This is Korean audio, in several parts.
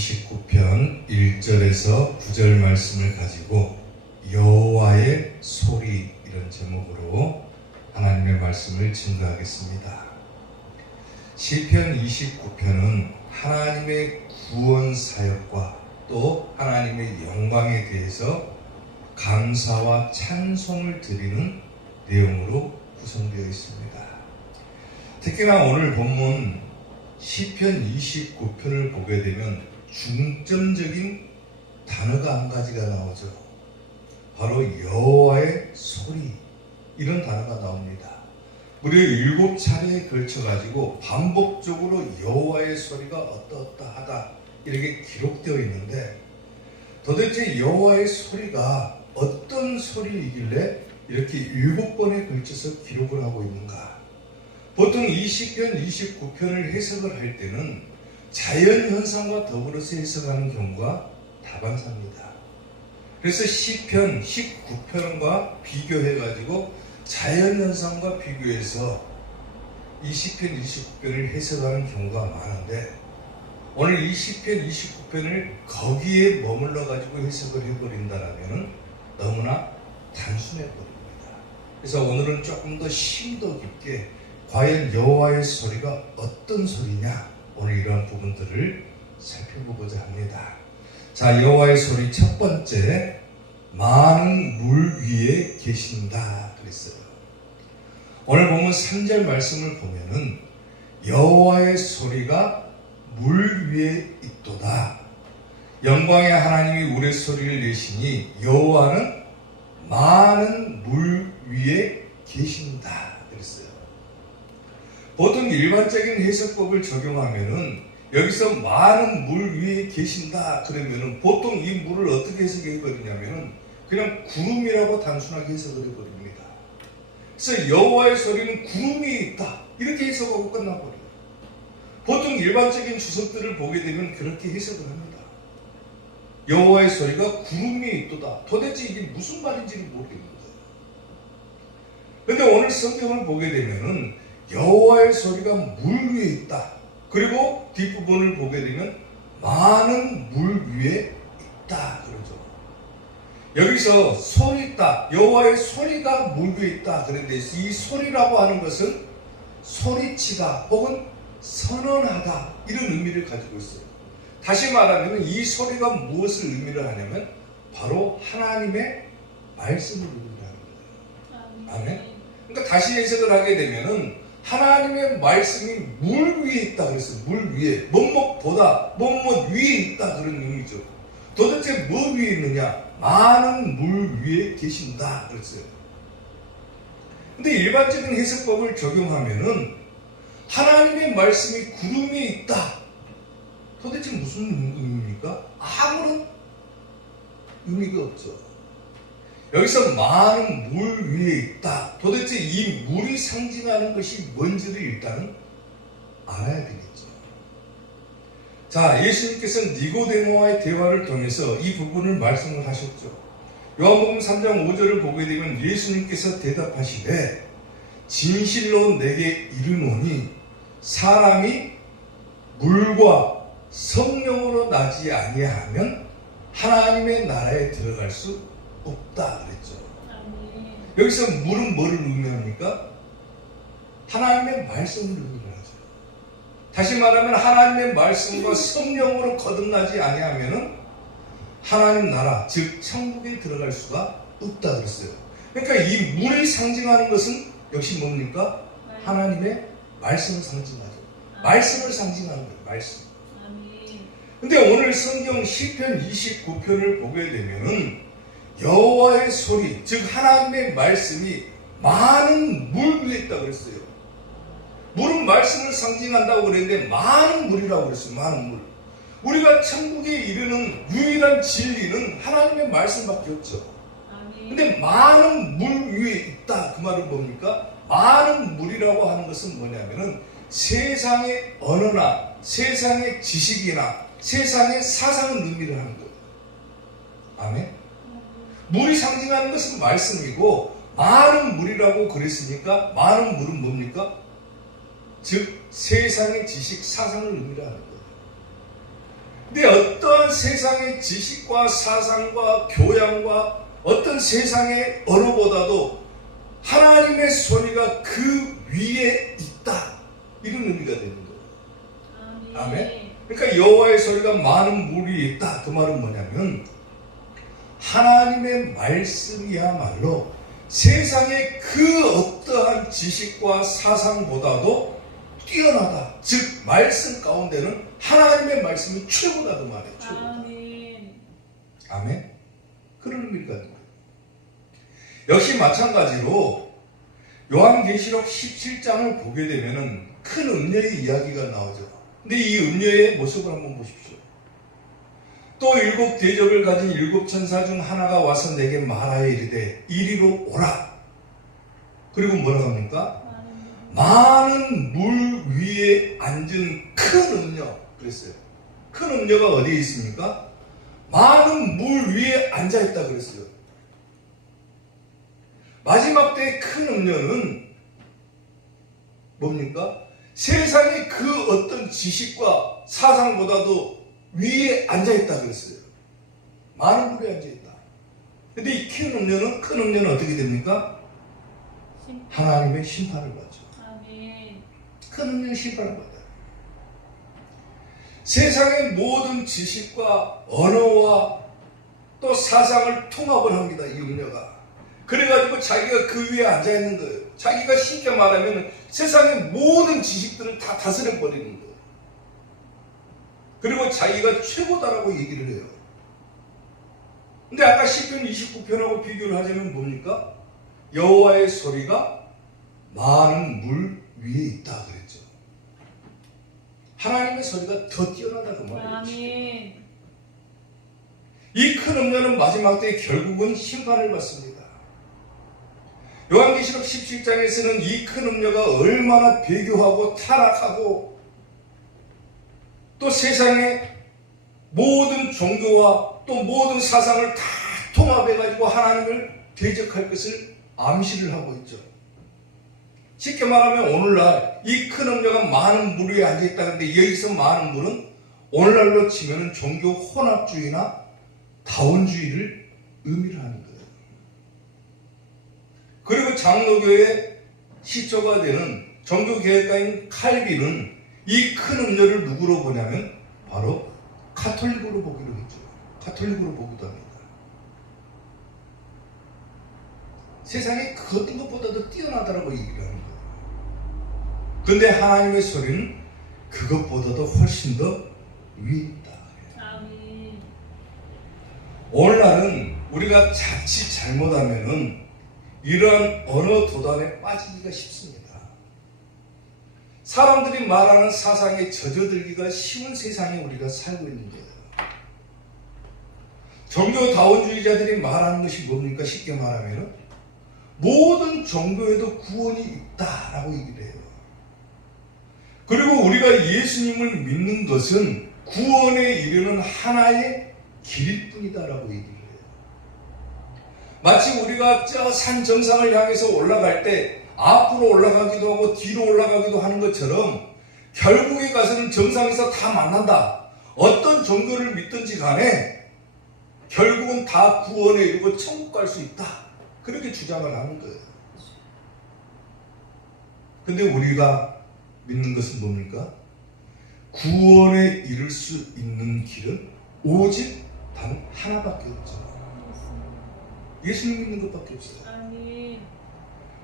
29편 1절에서 9절 말씀을 가지고 여호와의 소리 이런 제목으로 하나님의 말씀을 증거하겠습니다. 시편 29편은 하나님의 구원 사역과 또 하나님의 영광에 대해서 감사와 찬송을 드리는 내용으로 구성되어 있습니다. 특히나 오늘 본문 시편 29편을 보게 되면 중점적인 단어가 한 가지가 나오죠. 바로 여호와의 소리, 이런 단어가 나옵니다. 무려 7차례에 걸쳐가지고 반복적으로 여호와의 소리가 어떠어떠하다 이렇게 기록되어 있는데, 도대체 여호와의 소리가 어떤 소리이길래 이렇게 7번에 걸쳐서 기록을 하고 있는가? 보통 이 시편 29편을 해석을 할 때는 자연현상과 더불어서 해석하는 경우가 다반사입니다. 그래서 시편 19편과 비교해가지고 자연현상과 비교해서 이 시편 29편을 해석하는 경우가 많은데, 오늘 이 시편 29편을 거기에 머물러가지고 해석을 해버린다면 너무나 단순해버립니다. 그래서 오늘은 조금 더 심도 깊게 과연 여호와의 소리가 어떤 소리냐, 오늘 이러한 부분들을 살펴보고자 합니다. 자, 여호와의 소리 첫 번째, 많은 물 위에 계신다 그랬어요. 오늘 보면 3절 말씀을 보면은 여호와의 소리가 물 위에 있도다. 영광의 하나님이 우레소리를 내시니 여호와는 많은 물 위에 계신다 그랬어요. 보통 일반적인 해석법을 적용하면은 여기서 많은 물 위에 계신다 그러면은 보통 이 물을 어떻게 해석해 버리냐면은 그냥 구름이라고 단순하게 해석을 해버립니다. 그래서 여호와의 소리는 구름이 있다 이렇게 해석하고 끝나버려요. 보통 일반적인 주석들을 보게 되면 그렇게 해석을 합니다. 여호와의 소리가 구름이 있도다. 도대체 이게 무슨 말인지를 모르겠는 거예요. 그런데 오늘 성경을 보게 되면은 여호와의 소리가 물 위에 있다. 그리고 뒷부분을 보게 되면 많은 물 위에 있다 그러죠. 여기서 소리 있다, 여호와의 소리가 물 위에 있다 그런데 이 소리라고 하는 것은 소리치다 혹은 선언하다 이런 의미를 가지고 있어요. 다시 말하면 이 소리가 무엇을 의미를 하냐면 바로 하나님의 말씀을 의미하는 거예요. 아멘. 그러니까 다시 해석을 하게 되면은 하나님의 말씀이 물 위에 있다 그랬어요. 물 위에, 뭐뭐보다 뭐뭐 위에 있다 그런 의미죠. 도대체 뭐 위에 있느냐? 많은 물 위에 계신다 그랬어요. 근데 일반적인 해석법을 적용하면은 하나님의 말씀이 구름에 있다. 도대체 무슨 의미입니까? 아무런 의미가 없죠. 여기서 많은 물 위에 있다. 도대체 이 물이 상징하는 것이 뭔지를 일단은 알아야 되겠죠. 자, 예수님께서는 니고데모와의 대화를 통해서 이 부분을 말씀을 하셨죠. 요한복음 3장 5절을 보게 되면 예수님께서 대답하시되 진실로 내게 이르노니 사람이 물과 성령으로 나지 아니하면 하나님의 나라에 들어갈 수 없다 그랬죠. 여기서 물은 뭐를 의미합니까? 하나님의 말씀을 의미하죠. 다시 말하면 하나님의 말씀과 성령으로 거듭나지 아니하면 하나님 나라, 즉 천국에 들어갈 수가 없다 그랬어요. 그러니까 이 물이 상징하는 것은 역시 뭡니까? 하나님의 말씀을 상징하죠. 말씀을 상징하는 거예요. 말씀. 근데 오늘 성경 시편 29편을 보게 되면은 여호와의 소리, 즉 하나님의 말씀이 많은 물 위에 있다고 그랬어요. 물은 말씀을 상징한다고 그랬는데 많은 물이라고 그랬어요. 많은 물. 우리가 천국에 이르는 유일한 진리는 하나님의 말씀밖에 없죠. 근데 많은 물 위에 있다. 그 말은 뭡니까? 많은 물이라고 하는 것은 뭐냐면은 세상의 언어나 세상의 지식이나 세상의 사상을 의미를 하는 거예요. 아멘. 물이 상징하는 것은 말씀이고 많은 물이라고 그랬으니까 많은 물은 뭡니까? 즉 세상의 지식, 사상을 의미하는 거예요. 근데 어떠한 세상의 지식과 사상과 교양과 어떤 세상의 언어보다도 하나님의 소리가 그 위에 있다. 이런 의미가 되는 거예요. 아멘. 그러니까 여호와의 소리가 많은 물 위에 있다. 그 말은 뭐냐면 하나님의 말씀이야말로 세상의 그 어떠한 지식과 사상보다도 뛰어나다. 즉 말씀 가운데는 하나님의 말씀이 최고다. 그 말이에요. 최고다. 아멘. 아멘. 그런 의미가 있는 거예요. 역시 마찬가지로 요한계시록 17장을 보게 되면은 큰 음녀의 이야기가 나오죠. 근데 이 음녀의 모습을 한번 보십시오. 또 일곱 대접을 가진 일곱 천사 중 하나가 와서 내게 말하여 이르되 이리로 오라. 그리고 뭐라고 합니까? 많은 물 위에 앉은 큰 음녀. 그랬어요. 큰 음녀가 어디에 있습니까? 많은 물 위에 앉아있다 그랬어요. 마지막 때의 큰 음녀는 뭡니까? 세상의 그 어떤 지식과 사상보다도 위에 앉아있다 그랬어요. 많은 물에 앉아있다. 근데 이 큰 음녀는 어떻게 됩니까? 하나님의 심판을 받죠. 아멘. 큰 음녀는 심판을 받아요. 세상의 모든 지식과 언어와 또 사상을 통합을 합니다. 이 음녀가. 그래가지고 자기가 그 위에 앉아있는 거예요. 자기가 쉽게 말하면 세상의 모든 지식들을 다 다스려버리는 거예요. 그리고 자기가 최고다라고 얘기를 해요. 근데 아까 시편 29편하고 비교를 하자면 뭡니까? 여호와의 소리가 많은 물 위에 있다 그랬죠. 하나님의 소리가 더 뛰어나다 그 말이에요. 이 큰 음녀는 마지막 때 결국은 심판을 받습니다. 요한계시록 17장에서는 이 큰 음녀가 얼마나 배교하고 타락하고 또 세상의 모든 종교와 또 모든 사상을 다 통합해가지고 하나님을 대적할 것을 암시를 하고 있죠. 쉽게 말하면 오늘날 이 큰 음녀가 많은 물 위에 앉아있다는데 여기서 많은 물은 오늘날로 치면 종교 혼합주의나 다원주의를 의미를 하는 거예요. 그리고 장로교의 시초가 되는 종교개혁가인 칼빈은 이 큰 음녀를 누구로 보냐면 바로 가톨릭으로 보기로 했죠. 가톨릭으로 보기도 합니다. 세상에 그 어떤 것보다도 뛰어나다라고 얘기를 하는 거예요. 그런데 하나님의 소리는 그것보다도 훨씬 더 위에 있다. 오늘날은 우리가 자칫 잘못하면은 이러한 언어 도단에 빠지기가 쉽습니다. 사람들이 말하는 사상에 젖어들기가 쉬운 세상에 우리가 살고 있는 거예요. 종교 다원주의자들이 말하는 것이 뭡니까? 쉽게 말하면 모든 종교에도 구원이 있다라고 얘기를 해요. 그리고 우리가 예수님을 믿는 것은 구원에 이르는 하나의 길일 뿐이다라고 얘기를 해요. 마치 우리가 저 산 정상을 향해서 올라갈 때 앞으로 올라가기도 하고 뒤로 올라가기도 하는 것처럼 결국에 가서는 정상에서 다 만난다. 어떤 종교를 믿든지 간에 결국은 다 구원에 이르고 천국 갈 수 있다. 그렇게 주장을 하는 거예요. 근데 우리가 믿는 것은 뭡니까? 구원에 이를 수 있는 길은 오직 단 하나밖에 없죠. 예수님 믿는 것밖에 없어요. 아멘.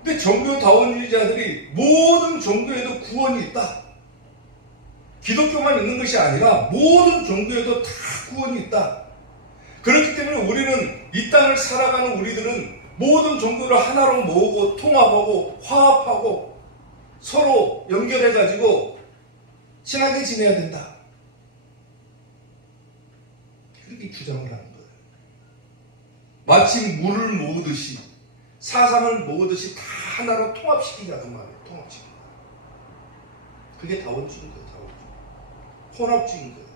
근데 종교 다원주의자들이 모든 종교에도 구원이 있다. 기독교만 있는 것이 아니라 모든 종교에도 다 구원이 있다. 그렇기 때문에 우리는 이 땅을 살아가는 우리들은 모든 종교를 하나로 모으고 통합하고 화합하고 서로 연결해가지고 친하게 지내야 된다. 그렇게 주장을 하는 거예요. 마치 물을 모으듯이 사상을 모으듯이 다 하나로 통합시키자 그 말이에요. 통합시키자. 그게 다원주의인 거예요. 다원주의. 혼합주의인 거예요.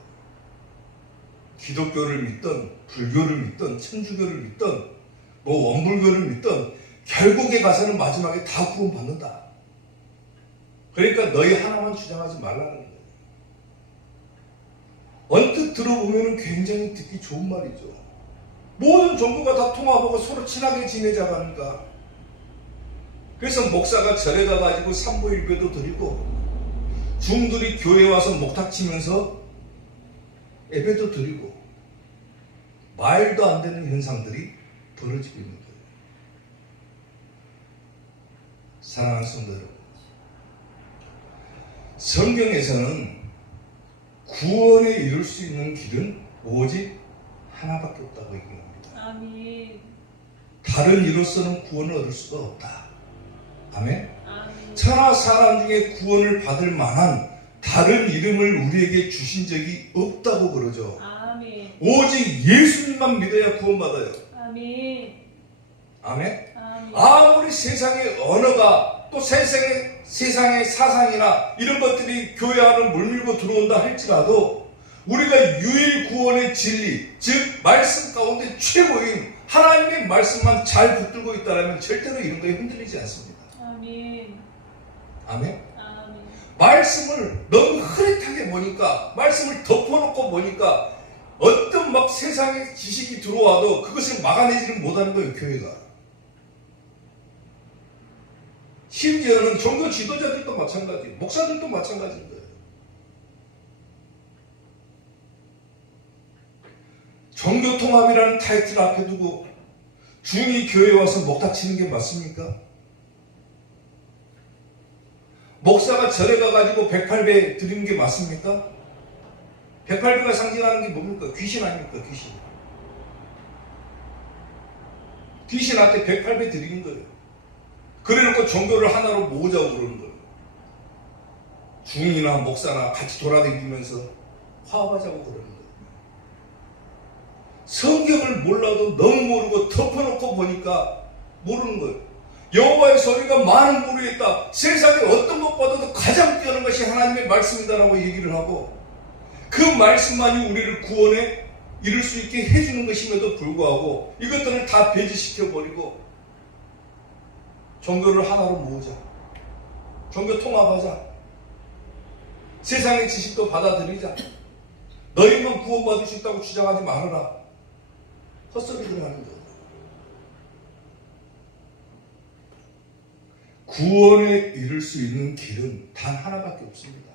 기독교를 믿든 불교를 믿든 천주교를 믿든 뭐 원불교를 믿든 결국에 가서는 마지막에 다 구원받는다. 그러니까 너희 하나만 주장하지 말라는 거예요. 언뜻 들어보면 굉장히 듣기 좋은 말이죠. 모든 종교가 다 통합하고 서로 친하게 지내자고 하니까. 그래서 목사가 절에 가가지고 삼보일배도 드리고, 중들이 교회 와서 목탁 치면서 예배도 드리고, 말도 안 되는 현상들이 벌어지고 있는 거예요. 사랑하는 성도 여러분, 성경에서는 구원에 이룰 수 있는 길은 오직 하나밖에 없다고 얘기합니다. 아멘. 다른 이로서는 구원을 얻을 수가 없다. 아멘. 아멘. 천하 사람 중에 구원을 받을 만한 다른 이름을 우리에게 주신 적이 없다고 그러죠. 아멘. 오직 예수님만 믿어야 구원받아요. 아멘. 아멘. 아멘. 아무리 세상의 언어가 또 세상의 사상이나 이런 것들이 교회 안을 물밀고 들어온다 할지라도 우리가 유일 구원의 진리, 즉 말씀 가운데 최고인 하나님의 말씀만 잘 붙들고 있다면 절대로 이런 거에 흔들리지 않습니다. 아멘. 아멘. 아멘. 말씀을 너무 흐릿하게 보니까, 말씀을 덮어놓고 보니까 어떤 막 세상의 지식이 들어와도 그것을 막아내지는 못하는 거예요, 교회가. 심지어는 종교 지도자들도 마찬가지, 목사들도 마찬가지인 거예요. 종교통합이라는 타이틀 앞에 두고 중이 교회에 와서 목탁 치는 게 맞습니까? 목사가 절에 가가지고 108배 드리는 게 맞습니까? 108배가 상징하는 게 뭡니까? 귀신 아닙니까? 귀신. 귀신한테 108배 드리는 거예요. 그래놓고 종교를 하나로 모으자고 그러는 거예요. 중이나 목사나 같이 돌아다니면서 화합하자고 그러는 거예요. 성경을 몰라도 너무 모르고 덮어놓고 보니까 모르는 거예요. 여호와의 소리가 많은 무리에 있다. 세상에 어떤 것보다도 가장 뛰어난 것이 하나님의 말씀이다라고 얘기를 하고, 그 말씀만이 우리를 구원에 이룰 수 있게 해주는 것임에도 불구하고 이것들을 다 배제시켜버리고 종교를 하나로 모으자, 종교 통합하자, 세상의 지식도 받아들이자, 너희만 구원받을 수 있다고 주장하지 말아라, 헛소리들 하는 거예요. 구원에 이룰 수 있는 길은 단 하나밖에 없습니다.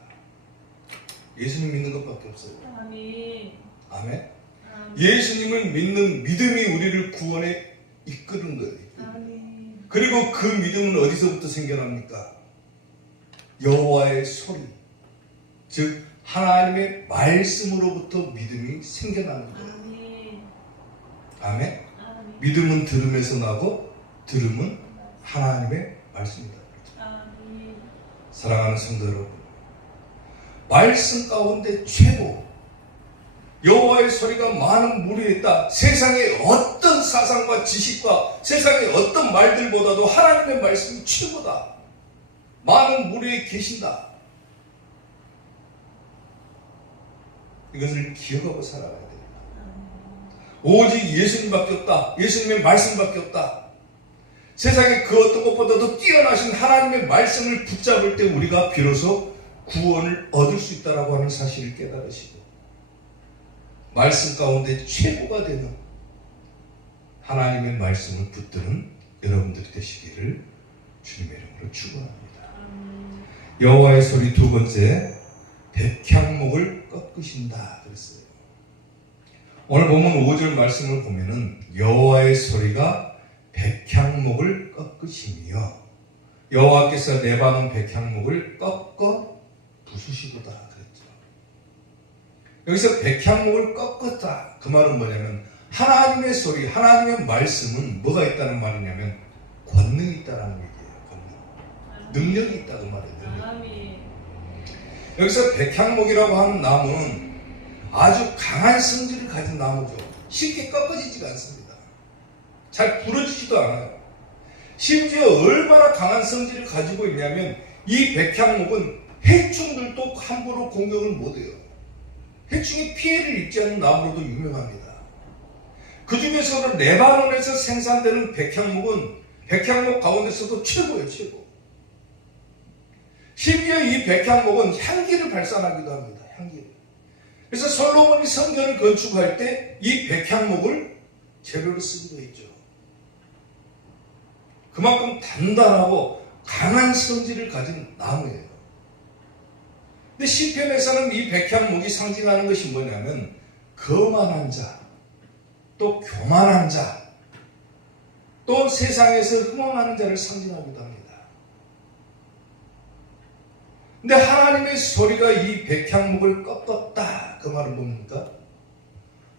예수님 믿는 것밖에 없어요. 아멘. 아멘. 아멘. 예수님을 믿는 믿음이 우리를 구원에 이끄는 거예요. 아멘. 그리고 그 믿음은 어디서부터 생겨납니까? 여호와의 소리, 즉 하나님의 말씀으로부터 믿음이 생겨나는 거예요. 아멘. 아멘. 아멘. 믿음은 들음에서 나고 들음은 하나님의 말씀이다. 아멘. 사랑하는 성도 여러분, 말씀 가운데 최고, 여호와의 소리가 많은 무리에 있다. 세상의 어떤 사상과 지식과 세상의 어떤 말들보다도 하나님의 말씀이 최고다. 많은 무리에 계신다. 이것을 기억하고 살아가야 됩니다. 오직 예수님밖에 없다. 예수님의 말씀밖에 없다. 세상에 그 어떤 것보다도 뛰어나신 하나님의 말씀을 붙잡을 때 우리가 비로소 구원을 얻을 수 있다고 하는 사실을 깨달으시고, 말씀 가운데 최고가 되는 하나님의 말씀을 붙드는 여러분들이 되시기를 주님의 이름으로 축원합니다. 여호와의 소리 두 번째, 백향목을 꺾으신다 그랬어요. 오늘 보면 5절 말씀을 보면은 여호와의 소리가 백향목을 꺾으시며, 여호와께서 내바놓은 백향목을 꺾어 부수시고다 그랬죠. 여기서 백향목을 꺾었다, 그 말은 뭐냐면 하나님의 소리, 하나님의 말씀은 뭐가 있다는 말이냐면 권능이 있다는 얘기예요. 권능, 능력이 있다, 그 말이에요. 능력. 여기서 백향목이라고 하는 나무는 아주 강한 성질을 가진 나무죠. 쉽게 꺾어지지가 않습니다. 잘 부러지지도 않아요. 심지어 얼마나 강한 성질을 가지고 있냐면 이 백향목은 해충들도 함부로 공격을 못해요. 해충이 피해를 입지 않는 나무로도 유명합니다. 그 중에서도 레바논에서 생산되는 백향목은 백향목 가운데서도 최고예요, 최고. 심지어 이 백향목은 향기를 발산하기도 합니다. 향기를. 그래서 솔로몬이 성전을 건축할 때 이 백향목을 재료로 쓰기도 했죠. 그만큼 단단하고 강한 성질을 가진 나무예요. 근데 시편에서는 이 백향목이 상징하는 것이 뭐냐면 거만한 자, 또 교만한 자, 또 세상에서 흥황하는 자를 상징하기도 합니다. 근데 하나님의 소리가 이 백향목을 꺾었다. 그 말은 뭡니까?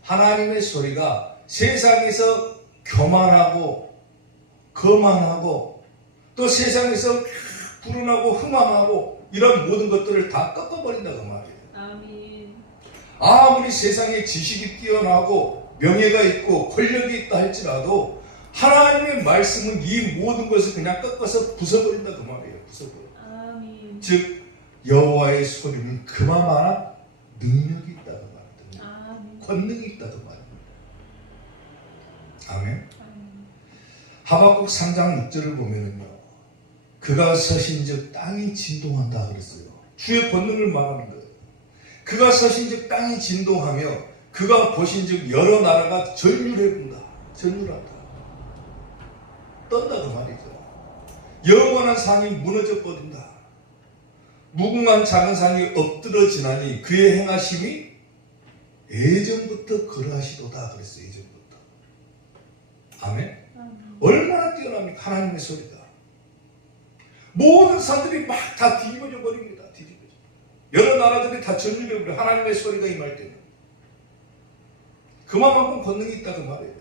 하나님의 소리가 세상에서 교만하고 거만하고 또 세상에서 불운하고 흥망하고 이런 모든 것들을 다 꺾어버린다고 말이에요. 아멘. 아무리 세상에 지식이 뛰어나고 명예가 있고 권력이 있다 할지라도 하나님의 말씀은 이 모든 것을 그냥 꺾어서 부숴버린다고 말이에요. 부숴버려. 아멘. 즉 여호와의 소리는 그만한 능력이 있다고 말합니다. 아멘. 권능이 있다고 말합니다. 아멘. 아멘. 하박국 3장 6절을 보면은요, 그가 서신즉 땅이 진동한다 그랬어요. 주의 권능을 말하는 거예요. 그가 서신즉 땅이 진동하며 그가 보신즉 여러 나라가 전율해본다. 전율한다. 떤다 그 말이죠. 영원한 산이 무너져 버린다. 무궁한 작은 산이 엎드러지나니 그의 행하심이 예전부터 그러하시도다 그랬어요. 예전부터. 아멘. 아멘. 얼마나 뛰어납니까? 하나님의 소리가. 모든 산들이 막 다 뒤집어져 버립니다. 뒤집어져. 여러 나라들이 다 전율해 버려. 하나님의 소리가 임할 때는. 그만큼 권능이 있다고 말해요.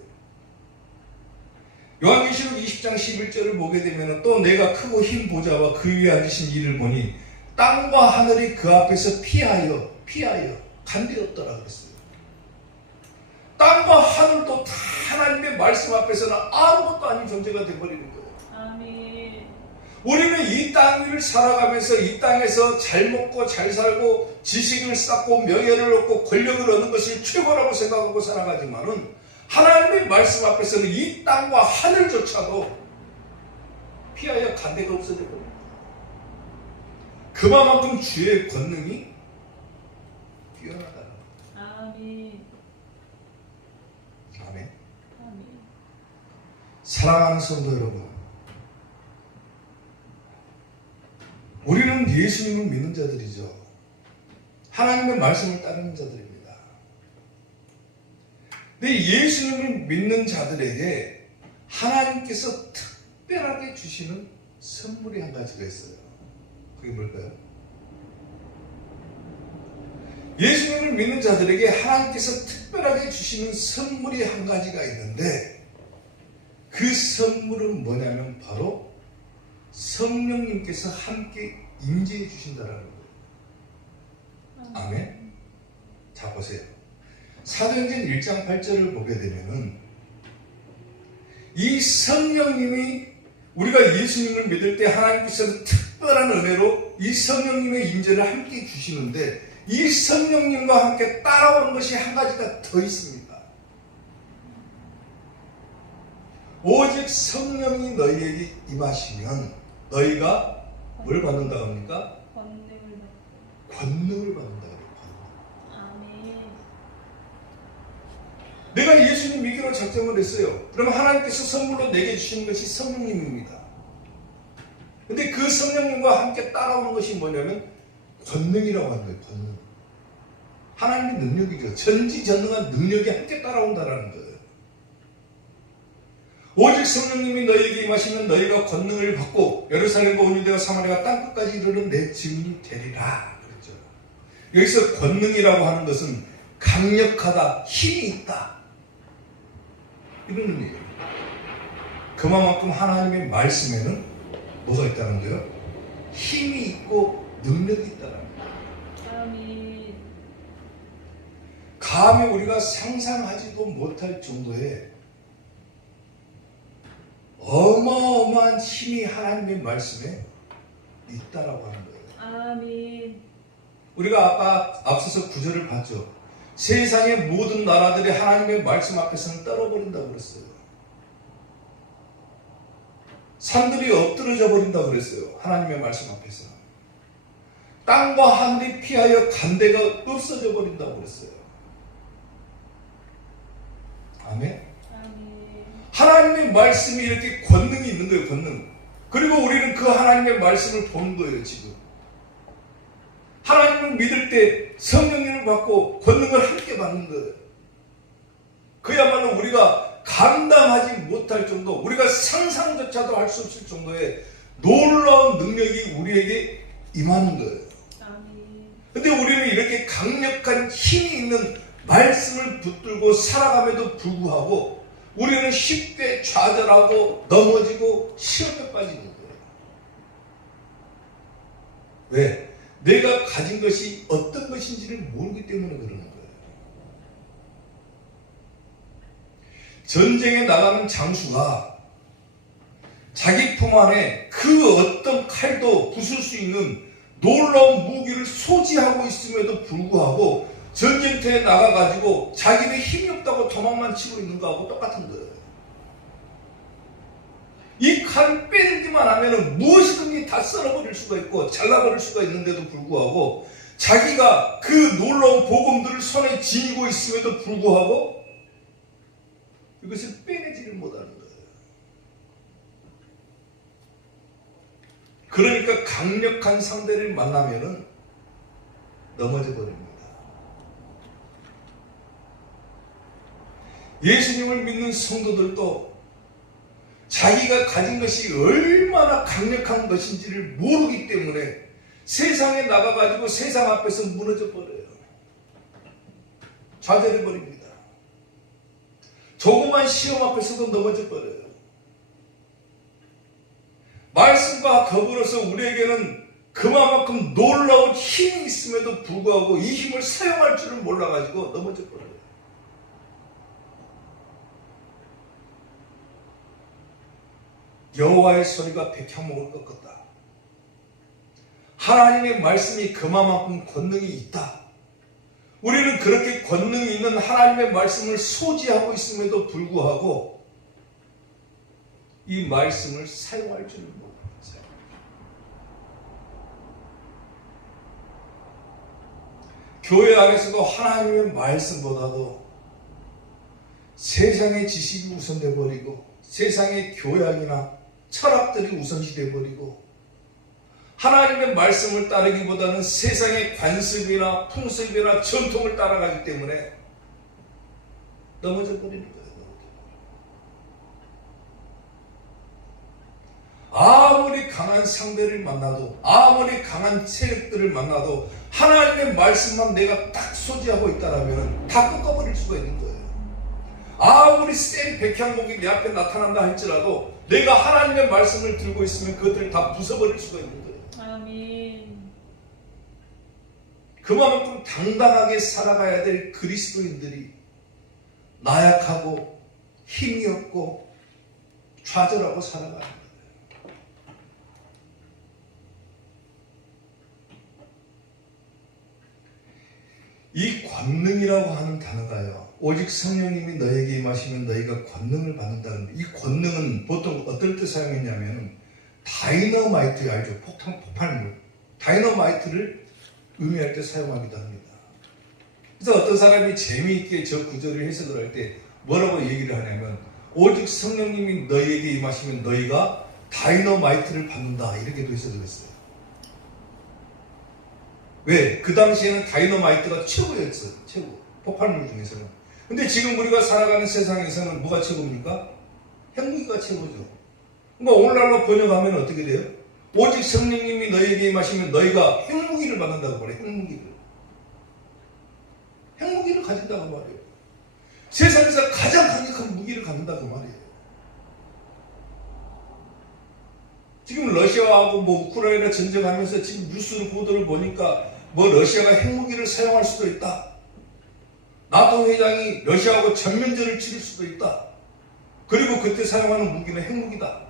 요한계시록 20장 11절을 보게 되면 또 내가 크고 흰 보좌와 그 위에 앉으신 이를 보니 땅과 하늘이 그 앞에서 피하여 간되었더라 그랬어요. 땅과 하늘도 다 하나님의 말씀 앞에서는 아무것도 아닌 존재가 되어버리는 거예요. 아멘. 우리는 이 땅 위를 살아가면서 이 땅에서 잘 먹고 잘 살고 지식을 쌓고 명예를 얻고 권력을 얻는 것이 최고라고 생각하고 살아가지만은 하나님의 말씀 앞에서는 이 땅과 하늘조차도 피하여 간대가 없어져 버립니다. 그만큼 주의 권능이 뛰어나다. 아멘. 아멘. 아멘. 사랑하는 성도 여러분, 우리는 예수님을 믿는 자들이죠. 하나님의 말씀을 따르는 자들입니다. 근데 예수님을 믿는 자들에게 하나님께서 특별하게 주시는 선물이 한 가지가 있어요. 그게 뭘까요? 예수님을 믿는 자들에게 하나님께서 특별하게 주시는 선물이 한 가지가 있는데 그 선물은 뭐냐면 바로 성령님께서 함께 임재해 주신다는 거예요. 아멘. 자 보세요. 사도행전 1장 8절을 보게 되면은 이 성령님이 우리가 예수님을 믿을 때 하나님께서 특별한 은혜로 이 성령님의 임재를 함께 주시는데 이 성령님과 함께 따라오는 것이 한 가지가 더 있습니다. 오직 성령이 너희에게 임하시면 너희가 뭘 받는다고 합니까? 권능을 받고. 권능을 받는다고 해요. 아멘. 내가 예수님 믿기로 작정을 했어요. 그러면 하나님께서 선물로 내게 주시는 것이 성령님입니다. 근데 그 성령님과 함께 따라오는 것이 뭐냐면 권능이라고 하는 거예요. 권능. 하나님의 능력이죠. 전지전능한 능력이 함께 따라온다는 거예요. 오직 성령님이 너희에게 임하시면 너희가 권능을 받고 예루살렘과 온 유대와 사마리아 땅끝까지 이르는 내 증인이 되리라 그랬죠. 여기서 권능이라고 하는 것은 강력하다, 힘이 있다 이런 의미예요. 그만큼 하나님의 말씀에는 뭐가 있다는 거예요? 힘이 있고 능력이 있다는 거예요. 아멘. 감히 우리가 상상하지도 못할 정도의 어마어마한 힘이 하나님의 말씀에 있다라고 하는 거예요. 아멘. 우리가 아까 앞서서 구절을 봤죠. 세상의 모든 나라들이 하나님의 말씀 앞에서는 떨어버린다고 그랬어요. 산들이 엎드러져 버린다고 그랬어요. 하나님의 말씀 앞에서. 땅과 하늘이 피하여 간대가 없어져 버린다고 그랬어요. 아멘. 아멘. 하나님의 말씀이 이렇게 권능이 있는 거예요. 권능. 그리고 우리는 그 하나님의 말씀을 보는 거예요. 지금 하나님을 믿을 때 성령님을 받고 권능을 함께 받는 거예요. 그야말로 우리가 감당하지 못할 정도, 우리가 상상조차도 할 수 없을 정도의 놀라운 능력이 우리에게 임하는 거예요. 아멘. 근데 우리는 이렇게 강력한 힘이 있는 말씀을 붙들고 살아감에도 불구하고 우리는 쉽게 좌절하고 넘어지고 시험에 빠지는 거예요. 왜? 내가 가진 것이 어떤 것인지를 모르기 때문에 그러는 거예요. 전쟁에 나가는 장수가 자기 품 안에 그 어떤 칼도 부술 수 있는 놀라운 무기를 소지하고 있음에도 불구하고 전쟁터에 나가가지고 자기는 힘이 없다고 도망만 치고 있는 거하고 똑같은 거예요. 이 칼을 빼기만 하면 무엇이든지 다 썰어버릴 수가 있고 잘라버릴 수가 있는데도 불구하고 자기가 그 놀라운 복음들을 손에 쥐고 있음에도 불구하고 이것을 빼내지를 못하는 거예요. 그러니까 강력한 상대를 만나면은 넘어져 버립니다. 예수님을 믿는 성도들도 자기가 가진 것이 얼마나 강력한 것인지를 모르기 때문에 세상에 나가가지고 세상 앞에서 무너져 버려요. 좌절해 버립니다. 조그만 시험 앞에서도 넘어져 버려요. 말씀과 더불어서 우리에게는 그만큼 놀라운 힘이 있음에도 불구하고 이 힘을 사용할 줄을 몰라가지고 넘어져 버려요. 여호와의 소리가 백향목을 꺾었다. 하나님의 말씀이 그만큼 권능이 있다. 우리는 그렇게 권능이 있는 하나님의 말씀을 소지하고 있음에도 불구하고 이 말씀을 사용할 줄을 모르겠어요. 교회 안에서도 하나님의 말씀보다도 세상의 지식이 우선돼 버리고 세상의 교양이나 철학들이 우선시돼 버리고 하나님의 말씀을 따르기보다는 세상의 관습이나 풍습이나 전통을 따라가기 때문에 넘어져 버리는 거예요. 아무리 강한 상대를 만나도 아무리 강한 세력들을 만나도 하나님의 말씀만 내가 딱 소지하고 있다라면 다 꺾어버릴 수가 있는 거예요. 아무리 센 백향목이 내 앞에 나타난다 할지라도 내가 하나님의 말씀을 들고 있으면 그것들을 다 부숴버릴 수가 있는 거예요. 아멘. 그만큼 당당하게 살아가야 될 그리스도인들이 나약하고 힘이 없고 좌절하고 살아가는 거예요. 이 권능이라고 하는 단어가요, 오직 성령님이 너에게 임하시면 너희가 권능을 받는다는, 이 권능은 보통 어떨 때 사용했냐면 다이너마이트 알죠? 폭발물 다이너마이트를 의미할 때 사용하기도 합니다. 그래서 어떤 사람이 재미있게 저 구절을 해석을 할 때 뭐라고 얘기를 하냐면 오직 성령님이 너희에게 임하시면 너희가 다이너마이트를 받는다 이렇게도 해석을 했어요. 왜? 그 당시에는 다이너마이트가 최고였어요. 최고. 폭발물 중에서는. 근데 지금 우리가 살아가는 세상에서는 뭐가 최고입니까? 핵무기가 최고죠. 그러니까 오늘날로 번역하면 어떻게 돼요? 오직 성령님이 너희에게 임하시면 너희가 핵무기를 받는다고 말해요. 핵무기를 가진다고 말해요. 세상에서 가장 강력한 무기를 갖는다고 말해요. 지금 러시아하고 우크라이나 전쟁하면서 지금 뉴스 보도를 보니까 러시아가 핵무기를 사용할 수도 있다. 나토 회장이 러시아하고 전면전을 치를 수도 있다. 그리고 그때 사용하는 무기는 핵무기다.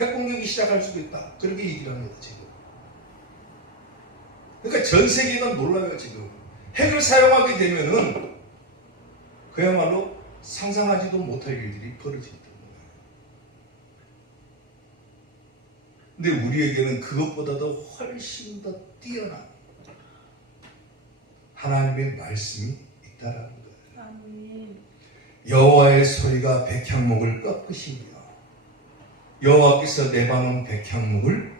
핵공격이 시작할 수도 있다. 그렇게 얘기를 합니다, 지금. 그러니까 전 세계가 놀라요, 지금. 핵을 사용하게 되면은 그야말로 상상하지도 못할 일들이 벌어집니다. 근데 우리에게는 그것보다도 훨씬 더 뛰어난 하나님의 말씀이 있다라는 거예요. 아멘. 여호와의 소리가 백향목을 꺾으시며 여호와께서 내방은 백향목을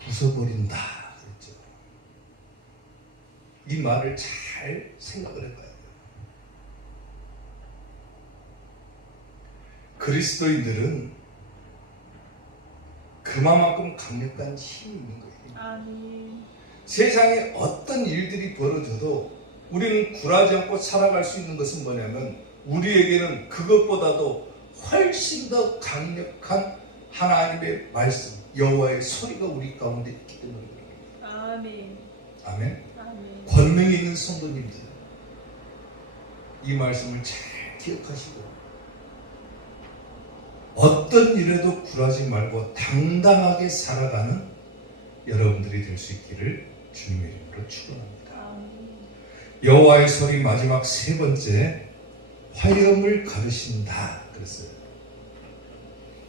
부숴버린다 그랬죠. 이 말을 잘 생각을 해봐야 돼요. 그리스도인들은 그만큼 강력한 힘이 있는 거예요. 아멘. 세상에 어떤 일들이 벌어져도 우리는 굴하지 않고 살아갈 수 있는 것은 뭐냐면 우리에게는 그것보다도 훨씬 더 강력한 하나님의 말씀, 여호와의 소리가 우리 가운데 있기 때문입니다. 아멘. 아멘. 아멘. 권능이 있는 성도님들, 이 말씀을 잘 기억하시고 어떤 일에도 굴하지 말고 당당하게 살아가는 여러분들이 될 수 있기를 주님의 이름으로 축원합니다. 아멘. 여호와의 소리 마지막 세 번째, 화염을 가르신다 그랬어요.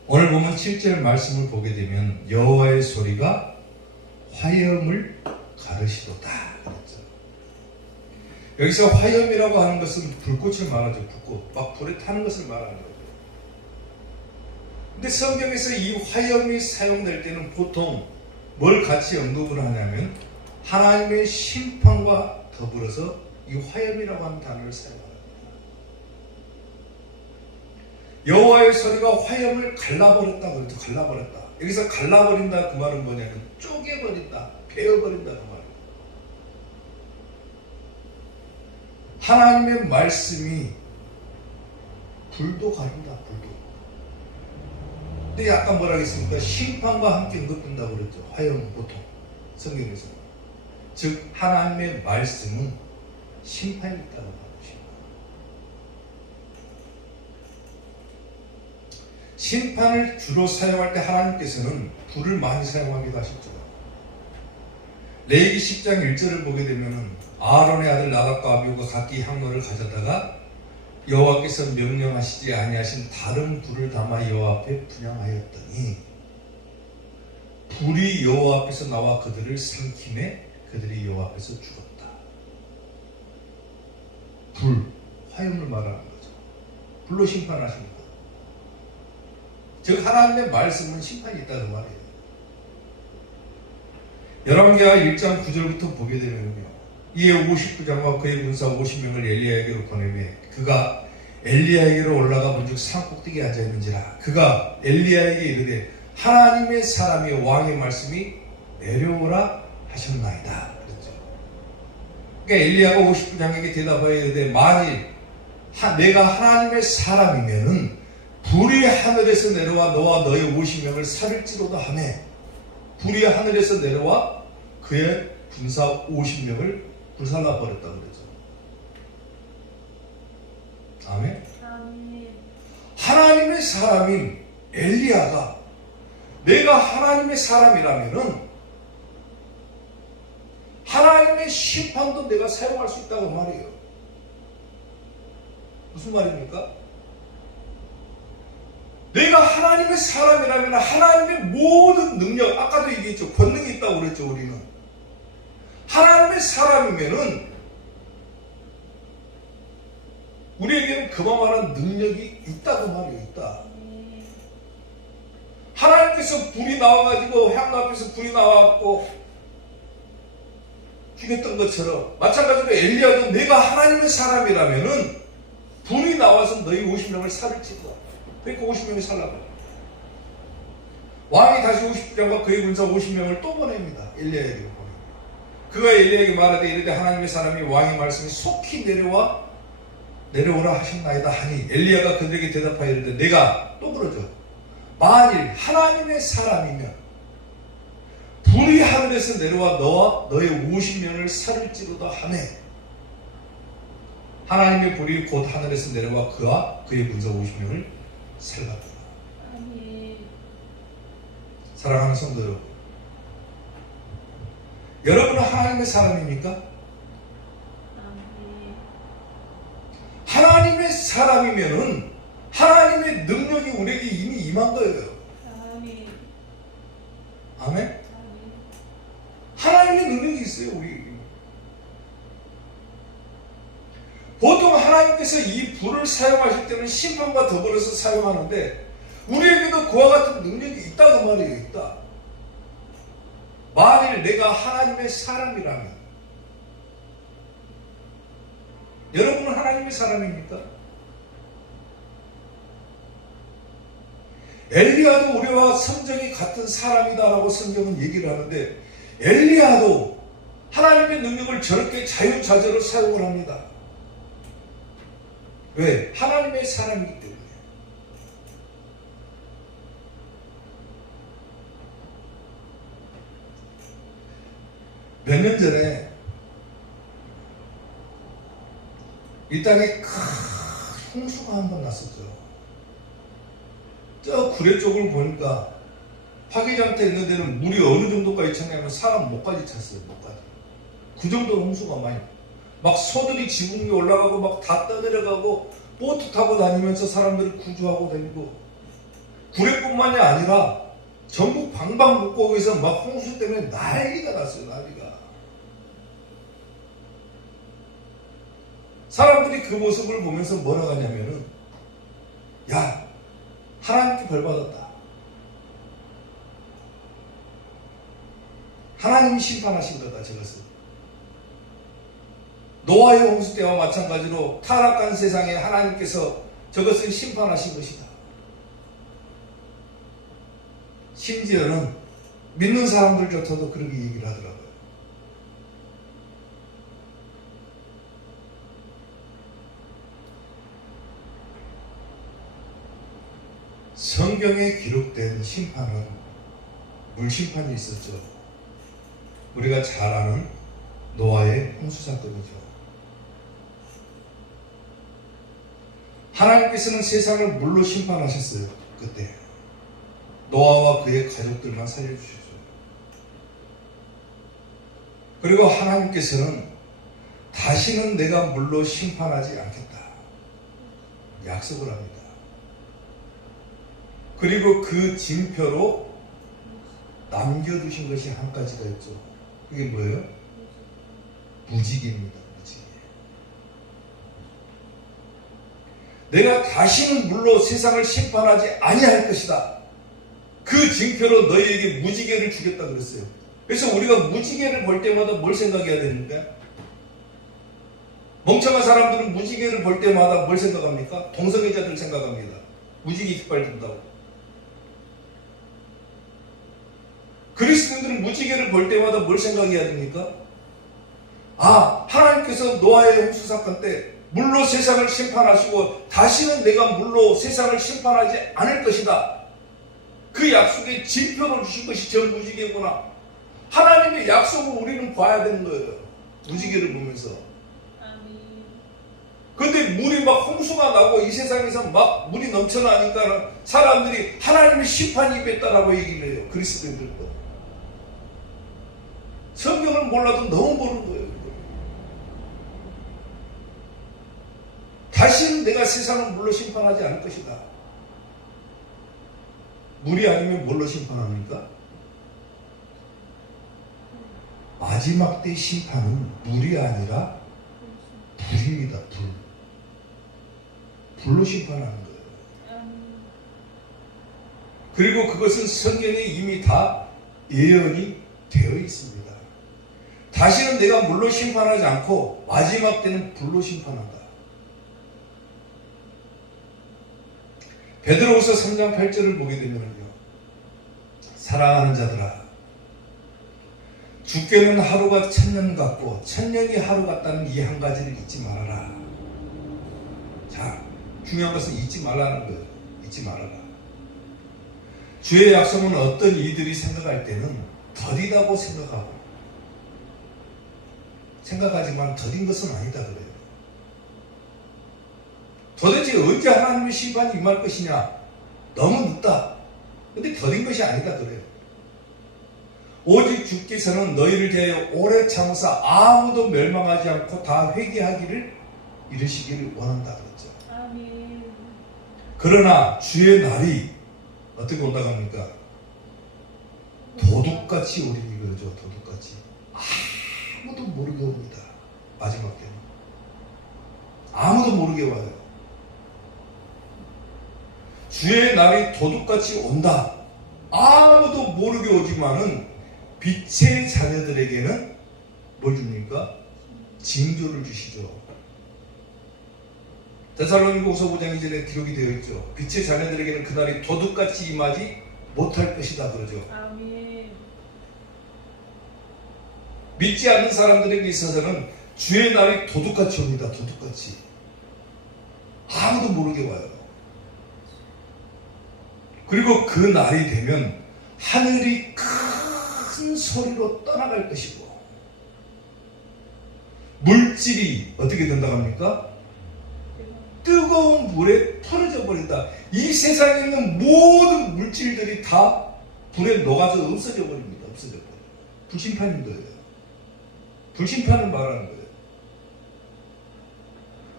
오늘 보면 7절 말씀을 보게 되면 여호와의 소리가 화염을 가르시도다 그랬죠. 여기서 화염이라고 하는 것은 불꽃을 말하죠. 불꽃, 막 불에 타는 것을 말하는 거예요. 근데 성경에서 이 화염이 사용될 때는 보통 뭘 같이 언급을 하냐면 하나님의 심판과 더불어서 이 화염이라고 하는 단어를 사용합니다. 여호와의 소리가 화염을 갈라버렸다 그랬죠. 갈라버렸다. 여기서 갈라버린다 그 말은 뭐냐면 쪼개버린다, 베어버린다 그 말이에요. 하나님의 말씀이 불도 가린다, 불도. 근데 아까 뭐라 했습니까? 심판과 함께 언급된다고 그랬죠. 화염은 보통 성경에서. 즉 하나님의 말씀은 심판이 있다는 말이죠. 심판을 주로 사용할 때 하나님께서는 불을 많이 사용하기도 하셨죠. 레위기 10장 1절을 보게 되면 아론의 아들 나답과 아비후가 각기 향로를 가져다가 여호와께서 명령하시지 아니하신 다른 불을 담아 여호와 앞에 분향하였더니 불이 여호와 앞에서 나와 그들을 삼킴에 그들이 여호와 앞에서 죽었다. 불, 화염을 말하는 거죠. 불로 심판하시는 것. 즉 하나님의 말씀은 심판이 있다는 말이에요. 열왕기하 1장 9절부터 보게 되면요, 이에 59장과 그의 군사 50명을 엘리야에게로 보내며 그가 엘리야에게로 올라가 본즉 산 꼭대기에 앉아있는지라 그가 엘리야에게 이르되 하나님의 사람이 왕의 말씀이 내려오라 하셨나이다 그랬죠. 그러니까 엘리야가 59장에게 대답하여 이르되 만일 내가 하나님의 사람이면은 불이 하늘에서 내려와 너와 너의 50명을 살을지로다 하매 불이 하늘에서 내려와 그의 군사 50명을 불살라 버렸다 그랬죠. 아멘. 아멘. 하나님의 사람인 엘리야가 내가 하나님의 사람이라면은 하나님의 심판도 내가 사용할 수 있다고 말이에요. 무슨 말입니까? 내가 하나님의 사람이라면 하나님의 모든 능력, 아까도 얘기했죠. 권능이 있다고 그랬죠, 우리는. 하나님의 사람이면은 우리에게는 그만한 능력이 있다고 말이에요, 있다. 하나님께서 불이 나와가지고 향로 앞에서 불이 나와갖고 죽였던 것처럼 마찬가지로 엘리야도 내가 하나님의 사람이라면은 불이 나와서 너희 50명을 살을지도. 그러니까 50명이 살라고. 왕이 다시 50장과 그의 군사 50명을 또 보냅니다. 엘리야에게 보냅니다. 그가 엘리야에게 말하되 이르되 하나님의 사람이 왕의 말씀이 속히 내려오라 하셨나이다 하니 엘리야가 그들에게 대답하여 이르되 내가 또 그러죠. 만일 하나님의 사람이면 불이 하늘에서 내려와 너와 너의 50명을 살을지로다 하매 하나님의 불이 곧 하늘에서 내려와 그와 그의 군사 50명을 살랐다. 아멘. 사랑하는 성도 여러분, 여러분은 하나님의 사람입니까? 아멘. 하나님의 사람이면은 하나님의 능력이 우리에게 이미 임한 거예요. 아멘. 하나님께서 이 불을 사용하실 때는 심판과 더불어서 사용하는데 우리에게도 그와 같은 능력이 있다 그 말이에요. 있다. 만일 내가 하나님의 사람이라면, 여러분은 하나님의 사람입니까? 엘리야도 우리와 성정이 같은 사람이다라고 성경은 얘기를 하는데 엘리야도 하나님의 능력을 저렇게 자유자재로 사용을 합니다. 왜? 하나님의 사람이기 때문에. 몇 년 전에 이 땅에 큰 홍수가 한 번 났었죠. 저 구례 쪽을 보니까 화기장터 있는 데는 물이 어느 정도까지 찼냐면 사람 목까지 찼어요. 목까지. 그 정도 홍수가 많이. 막 소들이 지붕 위에 올라가고 막 다 떠내려가고 보트 타고 다니면서 사람들을 구조하고 다니고, 구례뿐만이 아니라 전국 방방곡곡에서 막 홍수 때문에 난리가 났어요. 난리가. 사람들이 그 모습을 보면서 뭐라고 하냐면은, 야, 하나님께 벌 받았다. 하나님이 심판하신 거다, 저것은. 노아의 홍수 때와 마찬가지로 타락한 세상에 하나님께서 저것을 심판하신 것이다. 심지어는 믿는 사람들조차도 그렇게 얘기를 하더라고요. 성경에 기록된 심판은 물심판이 있었죠. 우리가 잘 아는 노아의 홍수 사건이죠. 하나님께서는 세상을 물로 심판하셨어요. 그때 노아와 그의 가족들만 살려주셨어요. 그리고 하나님께서는 다시는 내가 물로 심판하지 않겠다 약속을 합니다. 그리고 그 징표로 남겨두신 것이 한 가지가 있죠. 그게 뭐예요? 무지개입니다. 무지개. 내가 다시는 물로 세상을 심판하지 아니할 것이다. 그 징표로 너희에게 무지개를 주겠다 그랬어요. 그래서 우리가 무지개를 볼 때마다 뭘 생각해야 됩니까? 멍청한 사람들은 무지개를 볼 때마다 뭘 생각합니까? 동성애자들 생각합니다. 무지개 깃발 든다고. 그리스도인들은 무지개를 볼 때마다 뭘 생각해야 됩니까? 아, 하나님께서 노아의 홍수 사건 때 물로 세상을 심판하시고 다시는 내가 물로 세상을 심판하지 않을 것이다. 그 약속의 징표를 주신 것이 전 무지개구나. 하나님의 약속을 우리는 봐야 되는 거예요. 무지개를 보면서. 근데 물이 막 홍수가 나고 이 세상에서 막 물이 넘쳐나니까 사람들이 하나님의 심판이 임했다라고 얘기를 해요. 그리스도인들도. 성경을 몰라도 너무 모르는 거예요. 다시는 내가 세상을 물로 심판하지 않을 것이다. 물이 아니면 뭘로 심판합니까? 마지막 때 심판은 물이 아니라 불입니다. 불. 불로 심판하는 거예요. 그리고 그것은 성경에 이미 다 예언이 되어 있습니다. 다시는 내가 물로 심판하지 않고 마지막 때는 불로 심판한다. 베드로후서 3장 8절을 보게 되면요, 사랑하는 자들아, 주께는 하루가 천년 같고 천년이 하루 같다는 이 한 가지를 잊지 말아라. 자, 중요한 것은 잊지 말라는 거예요. 잊지 말아라. 주의 약속은 어떤 이들이 생각할 때는 더디다고 생각하지만 더딘 것은 아니다 그래요. 도대체 언제 하나님의 심판이 임할 것이냐? 너무 늦다. 근데 더딘 것이 아니다 그래요. 오직 주께서는 너희를 대하여 오래 참으사 아무도 멸망하지 않고 다 회개하기를 이루시기를 원한다 그랬죠. 아멘. 그러나 주의 날이 어떻게 온다고 합니까? 도둑같이 오리니 그러죠. 도둑같이. 아무도 모르게 옵니다. 마지막 때는. 아무도 모르게 와요. 주의 날이 도둑같이 온다. 아무도 모르게 오지만은 빛의 자녀들에게는 뭘 줍니까? 징조를 주시죠. 데살로니가후서 5장 2절에 기록이 되어 있죠. 빛의 자녀들에게는 그날이 도둑같이 임하지 못할 것이다 그러죠. 아멘. 믿지 않는 사람들에게 있어서는 주의 날이 도둑같이 옵니다. 도둑같이. 아무도 모르게 와요. 그리고 그 날이 되면 하늘이 큰 소리로 떠나갈 것이고 물질이 어떻게 된다고 합니까? 뜨거운 물에 털어져 버린다. 이 세상에 있는 모든 물질들이 다 불에 녹아서 없어져 버립니다. 없어져 버려요. 불심판인 거예요. 불심판을 말하는 거예요.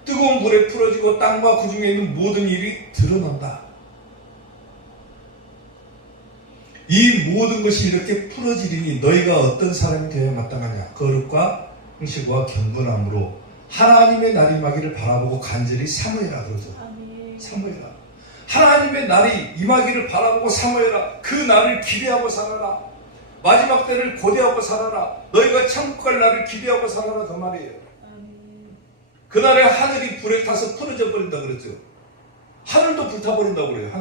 뜨거운 불에 풀어지고 땅과 그 중에 있는 모든 일이 드러난다. 이 모든 것이 이렇게 풀어지리니 너희가 어떤 사람이 되어야 마땅하냐? 거룩과 행실과 경건함으로 하나님의 날이 임하기를 바라보고 간절히 사모해라 그러죠. 아멘. 사모해라. 하나님의 날이 임하기를 바라보고 사모해라. 그 날을 기대하고 살아라. 마지막 때를 고대하고 살아라. 너희가 천국 갈 날을 기대하고 살아라 그 말이에요. 아멘. 그날에 하늘이 불에 타서 풀어져 버린다 그랬죠. 하늘도 불타버린다고 그래요.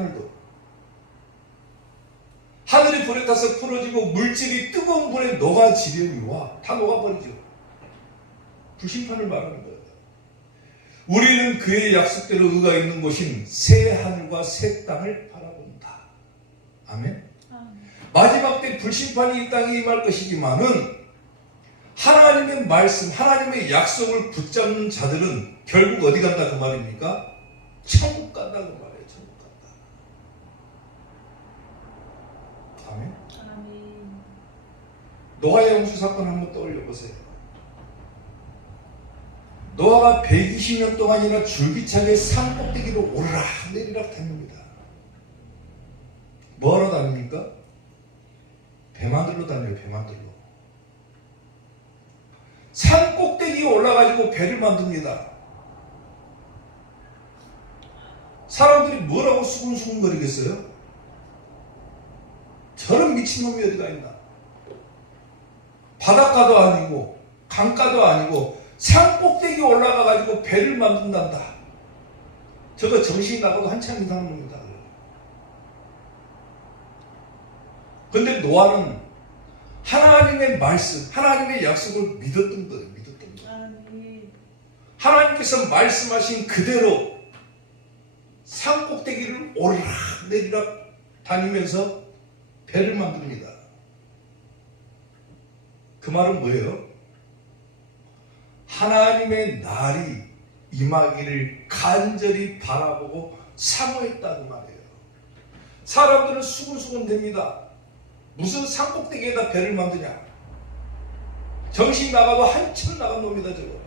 하늘이 불에 타서 풀어지고 물질이 뜨거운 불에 녹아지려니와 다 녹아버리죠. 불심판을 말하는 거예요. 우리는 그의 약속대로 의가 있는 곳인 새 하늘과 새 땅을 바라본다. 아멘. 마지막 때 불심판이 이 땅에 임할 것이지만은 하나님의 말씀, 하나님의 약속을 붙잡는 자들은 결국 어디 간다 그 말입니까? 천국 간다 그 말이에요. 천국 간다. 아멘. 아멘. 노아의 홍수 사건 한번 떠올려 보세요. 노아가 120년 동안이나 줄기차게 산 꼭대기로 오르락 내리락 다닙니다. 뭐하러 다닙니까? 배만들로 다녀요. 배만들로. 산 꼭대기에 올라가지고 배를 만듭니다. 사람들이 뭐라고 수근수근거리겠어요? 저런 미친놈이 어디가 있나? 바닷가도 아니고 강가도 아니고 산 꼭대기에 올라가가지고 배를 만든단다. 저거 정신이 나가도 한참 이상한 놈이다. 근데 노아는 하나님의 말씀, 하나님의 약속을 믿었던 거예요. 믿었던 거예요. 아멘. 하나님께서 말씀하신 그대로 산 꼭대기를 오르락 내리락 다니면서 배를 만듭니다. 그 말은 뭐예요? 하나님의 날이 임하기를 간절히 바라보고 사모했다는 말이에요. 사람들은 수근수근 됩니다. 무슨 산꼭대기에다 배를 만드냐? 정신 나가도 한참 나간 놈이다 저거.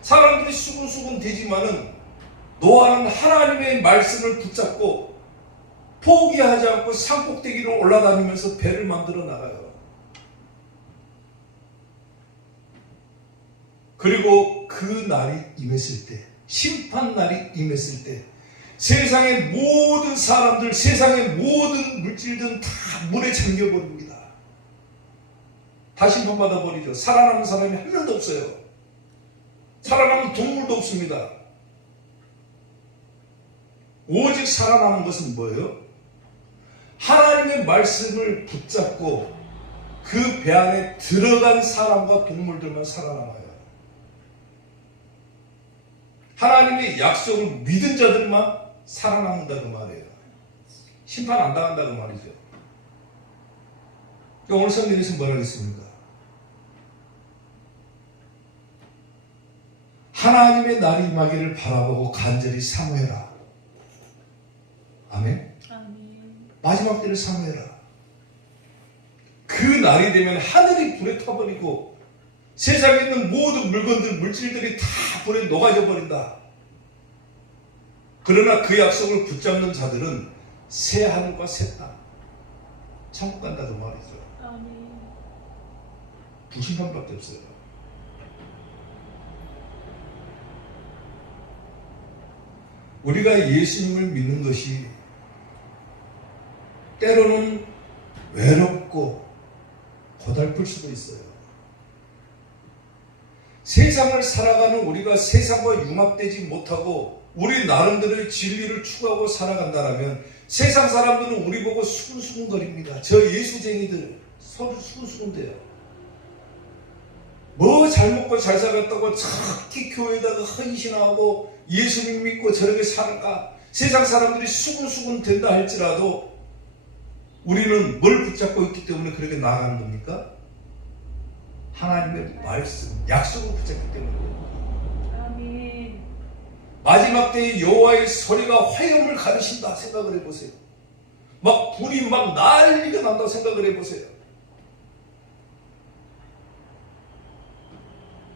사람들이 수근수근 되지만은 노아는 하나님의 말씀을 붙잡고 포기하지 않고 산꼭대기로 올라다니면서 배를 만들어 나가요. 그리고 그 날이 임했을 때, 심판 날이 임했을 때 세상의 모든 사람들, 세상의 모든 물질들은 다 물에 잠겨버립니다. 다 심판받아 버리죠. 살아남은 사람이 한 명도 없어요. 살아남은 동물도 없습니다. 오직 살아남은 것은 뭐예요? 하나님의 말씀을 붙잡고 그 배 안에 들어간 사람과 동물들만 살아남아요. 하나님의 약속을 믿은 자들만 살아남는다 그 말이에요. 심판 안 당한다 그 말이죠. 오늘 성경에서 뭐라고 했습니까? 하나님의 날이 임하기를 바라보고 간절히 사모해라. 아멘. 아멘. 마지막 때를 사모해라. 그 날이 되면 하늘이 불에 타버리고 세상에 있는 모든 물건들, 물질들이 다 불에 녹아져 버린다. 그러나 그 약속을 붙잡는 자들은 새 하늘과 새 땅, 천국 간다 그 말이죠. 아멘. 불심판밖에 없어요. 우리가 예수님을 믿는 것이 때로는 외롭고 고달플 수도 있어요. 세상을 살아가는 우리가 세상과 융합되지 못하고 우리 나름대로의 진리를 추구하고 살아간다면 세상 사람들은 우리 보고 수근수근거립니다. 저 예수쟁이들 서로 수근수근대요. 뭐 잘 먹고 잘 살았다고 저렇게 교회에다가 헌신하고 예수님 믿고 저렇게 살까? 세상 사람들이 수근수근 된다 할지라도 우리는 뭘 붙잡고 있기 때문에 그렇게 나아가는 겁니까? 하나님의 말씀, 약속을 붙잡기 때문에. 아멘. 마지막 때에 여호와의 소리가 화염을 가르신다 생각을 해보세요. 막 불이 막 난리가 난다 생각을 해보세요.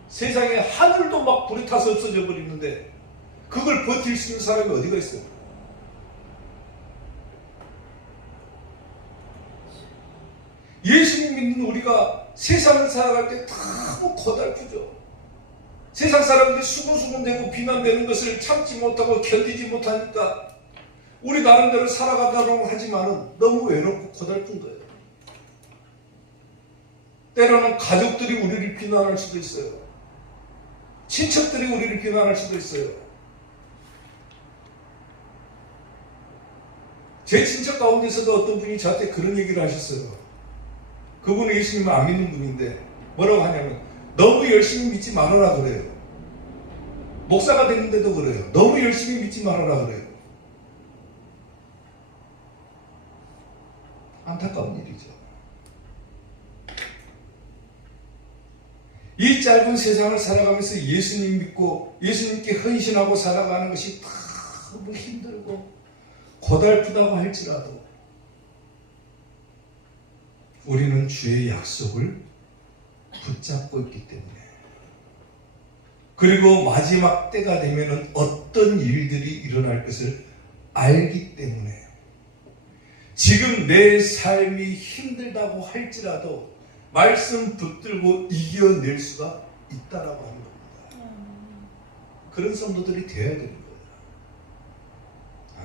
세상에 하늘도 막 불이 타서 없어져 버리는데 그걸 버틸 수 있는 사람이 어디가 있어요? 예수님 믿는 우리가 세상을 살아갈 때 너무 고달프죠. 세상 사람들이 수근수근대고 비난되는 것을 참지 못하고 견디지 못하니까 우리 나름대로 살아가다고 하지만 너무 외롭고 고달픈 거예요. 때로는 가족들이 우리를 비난할 수도 있어요. 친척들이 우리를 비난할 수도 있어요. 제 친척 가운데서도 어떤 분이 저한테 그런 얘기를 하셨어요. 그분은 예수님을 안 믿는 분인데 뭐라고 하냐면 너무 열심히 믿지 말아라 그래요. 목사가 됐는데도 그래요. 너무 열심히 믿지 말아라 그래요. 안타까운 일이죠. 이 짧은 세상을 살아가면서 예수님 믿고 예수님께 헌신하고 살아가는 것이 너무 힘들고 고달프다고 할지라도 우리는 주의 약속을 붙잡고 있기 때문에 그리고 마지막 때가 되면 어떤 일들이 일어날 것을 알기 때문에 지금 내 삶이 힘들다고 할지라도 말씀 붙들고 이겨낼 수가 있다라고 하는 겁니다. 그런 성도들이 되어야 되는 거예요.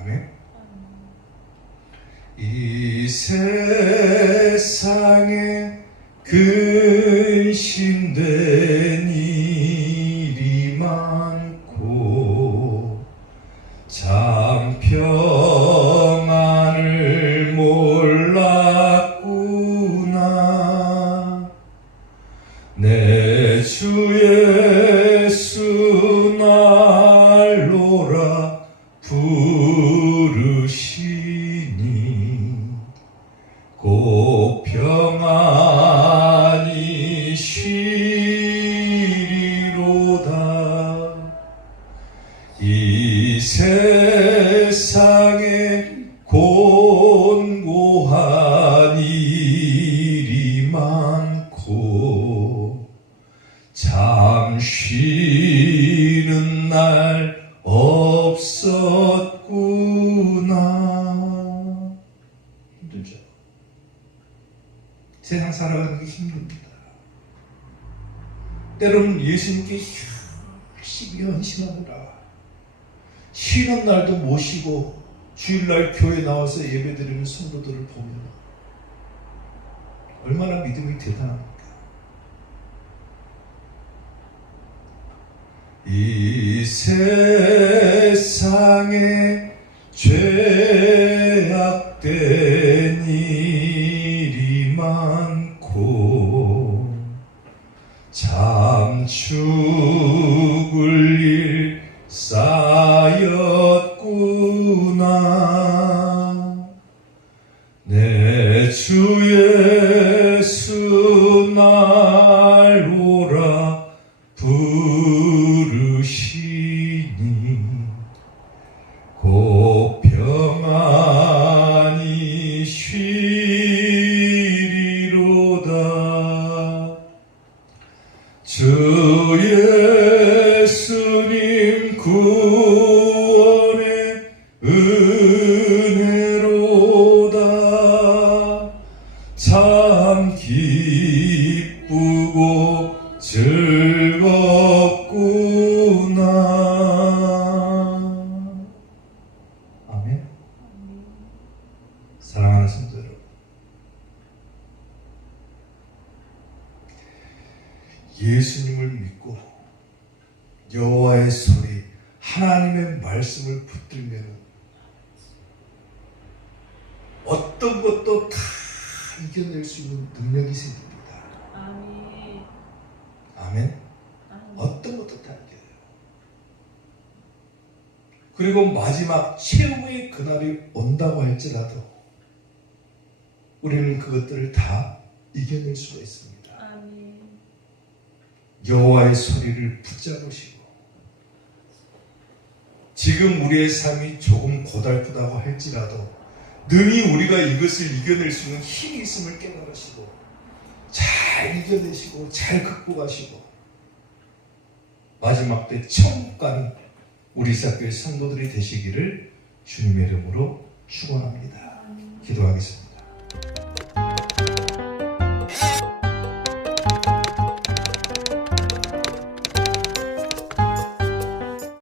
아멘. 이 세상에 근심된 일이 많고 참 평안을 몰랐구나. 내 주 예수 날로라 부르시니 곧 평안히 쉬리로다. 이 세상에 곤고한 일이 많고 참 쉬는 날 없었구나. 힘들죠. 세상 살아가는 게 힘듭니다. 때로는 예수님께 열심히 헌신하느라 쉬는 날도 못 쉬고 주일날 교회 나와서 예배드리는 성도들을 보면 얼마나 믿음이 대단합니까? 이 세상에 죄악된 일이 많고 참 죽을 일 쌓였구나. 내 주 예수 날로라 부르시니 곧 평안히 쉬리로다. 주 예수님 구원의 은혜로다. 사랑하는 성도 여러분, 예수님을 믿고 여호와의 소리, 하나님의 말씀을 붙들면 어떤 것도 다 이겨낼 수 있는 능력이 생깁니다. 아멘. 아멘. 아멘. 어떤 것도 다 이겨요. 그리고 마지막 최후의 그날이 온다고 할지라도 우리는 그것들을 다 이겨낼 수가 있습니다. 아멘. 여호와의 소리를 붙잡으시고, 지금 우리의 삶이 조금 고달프다고 할지라도 능히 우리가 이것을 이겨낼 수 있는 힘이 있음을 깨달으시고 잘 이겨내시고 잘 극복하시고 마지막 때 천국 가는 우리 사교의 성도들이 되시기를 주님의 이름으로 축원합니다. 기도하겠습니다.